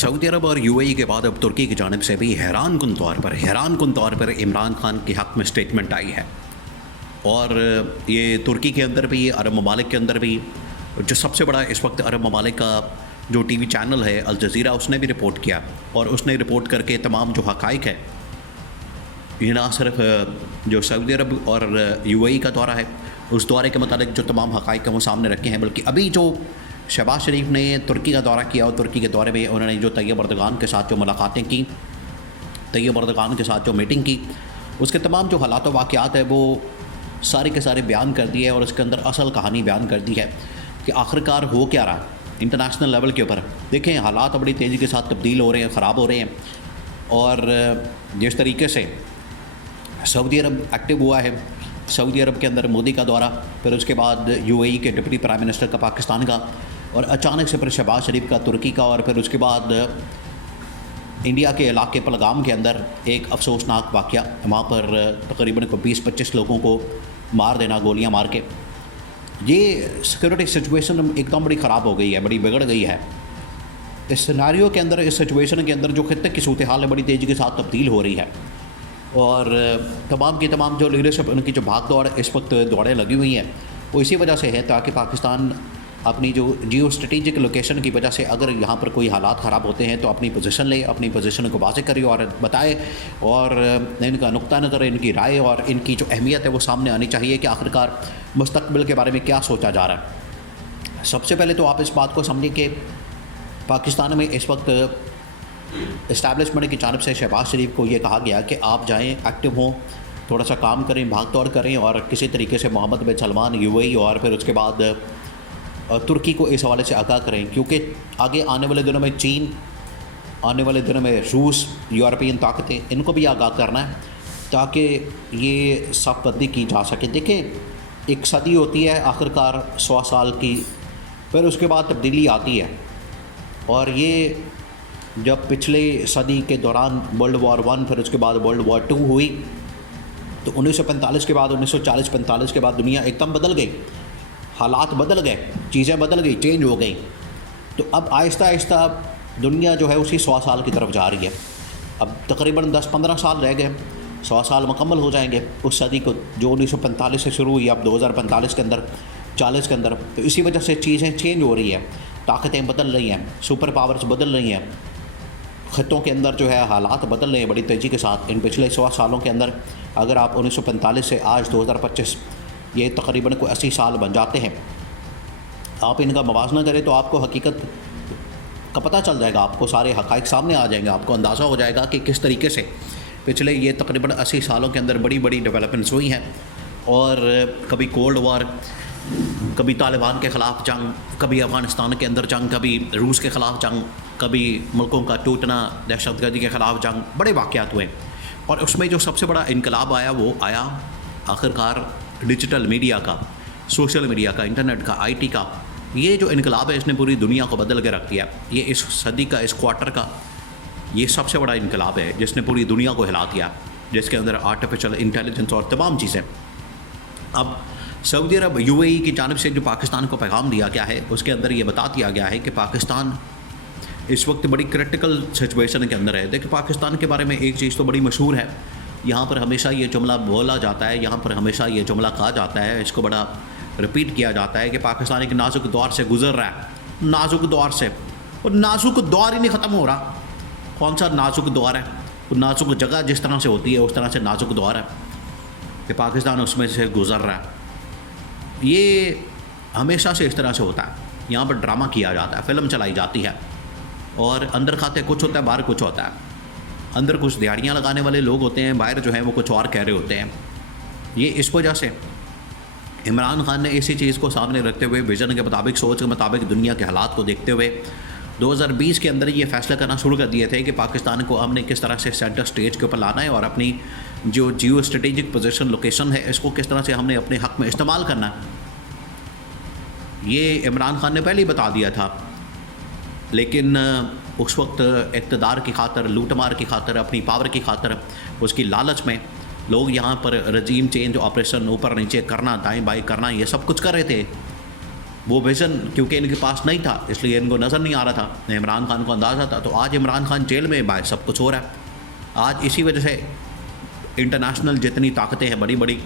Saudi अरब और UAE के बाद अब तुर्की की जानिब से भी हैरान कुन तौर पर इमरान खान के हक़ में स्टेटमेंट आई है। और ये तुर्की के अंदर भी, अरब ममालिक के अंदर भी, जो सबसे बड़ा इस वक्त अरब ममालिक का जो टीवी चैनल है अल जज़ीरा, उसने भी रिपोर्ट किया। और उसने रिपोर्ट करके तमाम जो हक़ाइक़ है, ये ना सिर्फ जो सऊदी अरब और यूएई का दौरा है उस दौरे के मतलब जो तमाम हक़ाइक़ हैं वो सामने रखे हैं, बल्कि अभी जो शहबाज शरीफ ने तुर्की का दौरा किया और तुर्की के दौरे में उन्होंने जो तैयब अर्दगान के साथ जो मुलाकातें की, तैयब अर्दगान के साथ जो मीटिंग की, उसके तमाम जो हालात व वाक़यात है वो सारे के सारे बयान कर दिए। और उसके अंदर असल कहानी बयान कर दी है कि आखिरकार हो क्या रहा है इंटरनेशनल लेवल के ऊपर। देखें, हालात बड़ी तेज़ी के साथ तब्दील हो रहे हैं, ख़राब हो रहे हैं। और जिस तरीके से सऊदी अरब एक्टिव हुआ है, सऊदी अरब के अंदर मोदी का दौरा, फिर उसके बाद यूएई के डिप्टी प्राइम मिनिस्टर का पाकिस्तान का, और अचानक से फिर शहबाज शरीफ का तुर्की का, और फिर उसके बाद इंडिया के इलाके पहलगाम के अंदर एक अफसोसनाक वाक़या, वहाँ पर तकरीबन को 20-25 लोगों को मार देना गोलियां मार के। ये सिक्योरिटी सिचुएशन एकदम बड़ी ख़राब हो गई है, बड़ी बिगड़ गई है। इस सिनारियो के अंदर, इस सिचुएशन के अंदर जो खित्ते की सूरत हाल है बड़ी तेज़ी के साथ तब्दील हो रही है। और तमाम की तमाम जो लीडरशिप, उनकी जो भाग दौड़ इस वक्त दौड़ें लगी हुई हैं, वो इसी वजह से है ताकि पाकिस्तान अपनी जो जियो स्ट्रेटेजिक लोकेशन की वजह से अगर यहाँ पर कोई हालात ख़राब होते हैं तो अपनी पोजीशन ले, अपनी पोजीशन को वाज़ेह करे और बताए, और इनका नुक्ता नज़र, इनकी राय और इनकी जो अहमियत है वो सामने आनी चाहिए कि आखिरकार मुस्तक़बिल के बारे में क्या सोचा जा रहा है। सबसे पहले तो आप इस बात को समझें कि पाकिस्तान में इस वक्त इस्टेब्लिशमेंट की जानिब से शहबाज शरीफ को ये कहा गया कि आप जाएँ, एक्टिव हों, थोड़ा सा काम करें, भाग दौड़ करें, और किसी तरीके से मोहम्मद बिन सलमान, यूएई और फिर उसके बाद तुर्की को इस हवाले से आगाह करें, क्योंकि आगे आने वाले दिनों में चीन, आने वाले दिनों में रूस, यूरोपियन ताकतें, इनको भी आगाह करना है ताकि ये सफ़बंदी की जा सके। देखिए, एक सदी होती है आखिरकार 100 साल की, फिर उसके बाद तब्दीली आती है। और ये जब पिछले सदी के दौरान वर्ल्ड वॉर 1, फिर उसके बाद वर्ल्ड वॉर 2 हुई, तो 1945 के बाद, 1940-45 के बाद दुनिया एकदम बदल गई, हालात बदल गए, चीज़ें बदल गई, चेंज हो गई। तो अब आहिस्ता आहिस्ता दुनिया जो है उसी 100 साल की तरफ जा रही है। अब तकरीबन 10-15 साल रह गए, 100 साल मुकम्मल हो जाएंगे उस सदी को, जो 1945 से शुरू हुई, अब 2045 के अंदर, 40 के अंदर। तो इसी वजह से चीज़ें चेंज हो रही हैं, ताकतें बदल रही हैं, सुपर पावर्स बदल रही हैं, ख़त्ों के अंदर जो है हालात बदल रहे हैं बड़ी तेज़ी के साथ। इन पिछले 100 सालों के अंदर अगर आप 1945 से आज 2025, ये तकरीबन को 80 साल बन जाते हैं, आप इनका मवाजना करें तो आपको हकीकत का पता चल जाएगा, आपको सारे हक़ाइक़ सामने आ जाएंगे, आपको अंदाज़ा हो जाएगा कि किस तरीके से पिछले ये तकरीबन 80 सालों के अंदर बड़ी बड़ी डेवलपमेंट्स हुई हैं। और कभी कोल्ड वार, कभी तालिबान के ख़िलाफ़ जंग, कभी अफ़गानिस्तान के अंदर जंग, कभी रूस के ख़िलाफ़ जंग, कभी मुल्कों का टूटना, दहशतगर्दी के ख़िलाफ़ जंग, बड़े वाक़यात हुए। और उसमें जो सबसे बड़ा इनकलाब आया वो आया आखिरकार डिजिटल मीडिया का, सोशल मीडिया का, इंटरनेट का, आईटी का। ये जो इनकलाब है इसने पूरी दुनिया को बदल के रख दिया। ये इस सदी का, इस क्वार्टर का ये सबसे बड़ा इनकलाब है जिसने पूरी दुनिया को हिला दिया, जिसके अंदर आर्टिफिशियल इंटेलिजेंस और तमाम चीज़ें। अब सऊदी अरब, यूएई की जानिब से जो पाकिस्तान को पैगाम दिया गया है उसके अंदर ये बता दिया गया है कि पाकिस्तान इस वक्त बड़ी क्रिटिकल सिचुएशन के अंदर है। देखिए, पाकिस्तान के बारे में एक चीज़ तो बड़ी मशहूर है, यहाँ पर हमेशा ये जुमला बोला जाता है, यहाँ पर हमेशा ये जुमला कहा जाता है, इसको बड़ा रिपीट किया जाता है कि पाकिस्तान एक नाजुक दौर से गुजर रहा है। नाजुक दौर से, और नाजुक दौर ही नहीं ख़त्म हो रहा। कौन सा नाजुक दौर है? वो नाजुक जगह जिस तरह से होती है उस तरह से नाजुक दौर है कि पाकिस्तान उसमें से गुजर रहा है। ये हमेशा से इस तरह से होता है। यहाँ पर ड्रामा किया जाता है, फिल्म चलाई जाती है, और अंदर खाते कुछ होता है, बाहर कुछ होता है। अंदर कुछ दिहाड़ियाँ लगाने वाले लोग होते हैं, बाहर जो है वो कुछ और कह रहे होते हैं। ये इस वजह से इमरान खान ने इसी चीज़ को सामने रखते हुए, विज़न के मुताबिक, सोच के मुताबिक, दुनिया के हालात को देखते हुए 2020 के अंदर ये फ़ैसला करना शुरू कर दिए थे कि पाकिस्तान को हमने किस तरह से सेंटर स्टेज के ऊपर लाना है और अपनी जो जियो स्ट्रेटेजिक पोजीशन, लोकेशन है, इसको किस तरह से हमने अपने हक़ में इस्तेमाल करना है। ये इमरान खान ने पहले ही बता दिया था, लेकिन उस वक्त इक़्तिदार की खातर, लूटमार की खातर, अपनी पावर की खातर, उसकी लालच में लोग यहाँ पर रजीम चेंज ऑपरेशन ऊपर नीचे करना, दाएं बाएं करना, ये सब कुछ कर रहे थे। वो विज़न क्योंकि इनके पास नहीं था इसलिए इनको नज़र नहीं आ रहा था, इमरान खान को अंदाज़ा था। तो आज इमरान खान जेल में बाय सब कुछ हो रहा है। आज इसी वजह से इंटरनेशनल जितनी ताकतें हैं बड़ी बड़ी,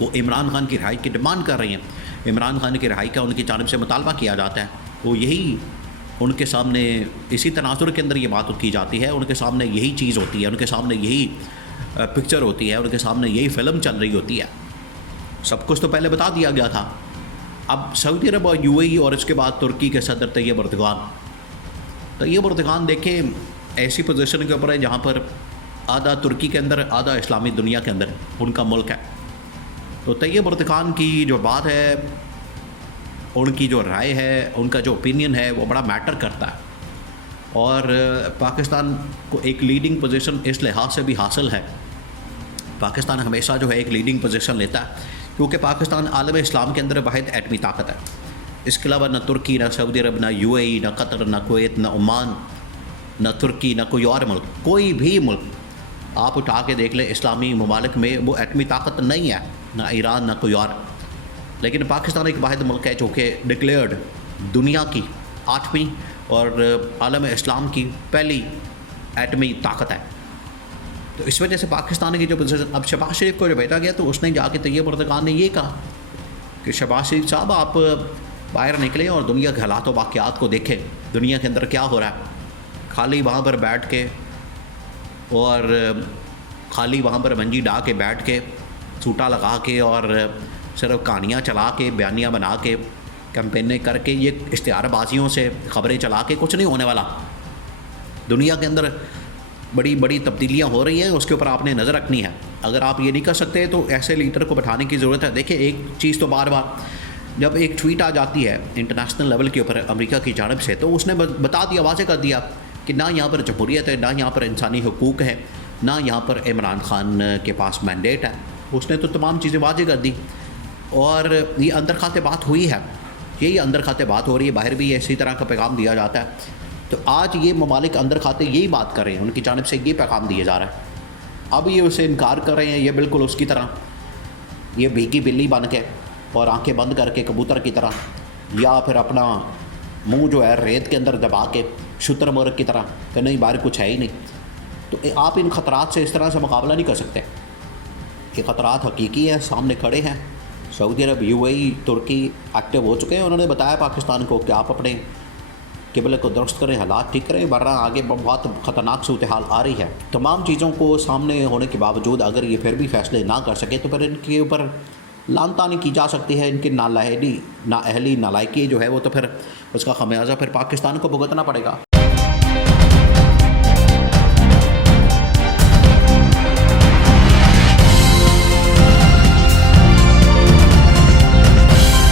वो इमरान खान की रिहाई की डिमांड कर रही हैं। इमरान खान की रिहाई का उनकी जानिब से मुतालबा किया जाता है। वो यही उनके सामने इसी तनाजुर के अंदर ये बात की जाती है, उनके सामने यही चीज़ होती है, उनके सामने यही पिक्चर होती है, उनके सामने यही फ़िल्म चल रही होती है। सब कुछ तो पहले बता दिया गया था। अब सऊदी अरब और यूएई और इसके बाद तुर्की के सदर तैयब एर्दोगान देखें ऐसी पोजीशन के ऊपर है जहाँ पर आधा तुर्की के अंदर आधा इस्लामी दुनिया के अंदर उनका मुल्क है। तो तैयब एर्दोगान की जो बात है, उनकी जो राय है, उनका जो ओपिनियन है वो बड़ा मैटर करता है। और पाकिस्तान को एक लीडिंग पोजीशन इस लिहाज से भी हासिल है। पाकिस्तान हमेशा जो है एक लीडिंग पोजीशन लेता है क्योंकि पाकिस्तान आलम इस्लाम के अंदर वाहिद एटमी ताकत है। इसके अलावा न तुर्की, न सऊदी अरब, न यूएई, न कतर, न कुवैत, न ओमान, न तुर्की, न कोई और मुल्क, कोई भी मुल्क आप उठा के देख लें इस्लामी ममालिक में वो एटमी ताकत नहीं है, न ईरान, न कोई और। लेकिन पाकिस्तान एक वाहिद मुल्क है जो कि डिक्लेयर्ड दुनिया की 8वीं और आलम इस्लाम की पहली एटमी ताकत है। तो इस वजह से पाकिस्तान की जो पोजीशन, अब शहबाज शरीफ को जो भेजा गया तो उसने जाके तैयब एर्दोगान ने ये कहा कि शहबाज शरीफ साहब आप बाहर निकलें और दुनिया के हालात व वाक़यात को देखें, दुनिया के अंदर क्या हो रहा है। खाली वहाँ पर बैठ के और खाली वहाँ पर मंजी डा के बैठ के सूटा लगा के और सिर्फ कहानियाँ चला के बयानियाँ बना के कैंपेनें करके ये इश्तिहारबाजियों से ख़बरें चला के कुछ नहीं होने वाला। दुनिया के अंदर बड़ी बड़ी तब्दीलियाँ हो रही हैं, उसके ऊपर आपने नज़र रखनी है। अगर आप ये नहीं कर सकते तो ऐसे लीडर को बैठाने की ज़रूरत है। देखिए एक चीज़ तो बार बार जब एक ट्वीट आ जाती है इंटरनेशनल लेवल के ऊपर अमेरिका की जानिब से, तो उसने बता दिया, वाज़े कर दिया कि ना यहाँ पर जमहूरियत है, ना यहाँ पर इंसानी हुकूक है, ना यहाँ पर इमरान खान के पास मैंडेट है। उसने तो तमाम चीज़ें वाज़े कर दी और ये अंदर खाते बात हुई है, यही अंदर खाते बात हो रही है। बाहर भी इसी तरह का पैगाम दिया जाता है। तो आज ये ममालिक अंदर खाते यही बात कर रहे हैं, उनकी जानिब से ये पैगाम दिया जा रहा है। अब ये उसे इनकार कर रहे हैं, ये बिल्कुल उसकी तरह ये भीगी बिल्ली बन के और आंखें बंद करके कबूतर की तरह, या फिर अपना मुंह जो है रेत के अंदर दबा के शुतुरमुर्ग की तरह कि नहीं बाहर कुछ है ही नहीं। तो आप इन ख़तरात से इस तरह से मुकाबला नहीं कर सकते। ये ख़तरात हकीकी हैं, सामने खड़े हैं। सऊदी अरब, यूएई, तुर्की एक्टिव हो चुके हैं। उन्होंने बताया पाकिस्तान को कि आप अपने किबले को दुरुस्त करें, हालात ठीक करें, वरना आगे बहुत ख़तरनाक सूरत हाल आ रही है। तमाम चीज़ों को सामने होने के बावजूद अगर ये फिर भी फैसले ना कर सके तो फिर इनके ऊपर लानतानी की जा सकती है। इनकी नाअहली नालायकी जो है वो तो फिर उसका खमियाजा फिर पाकिस्तान को भुगतना पड़ेगा।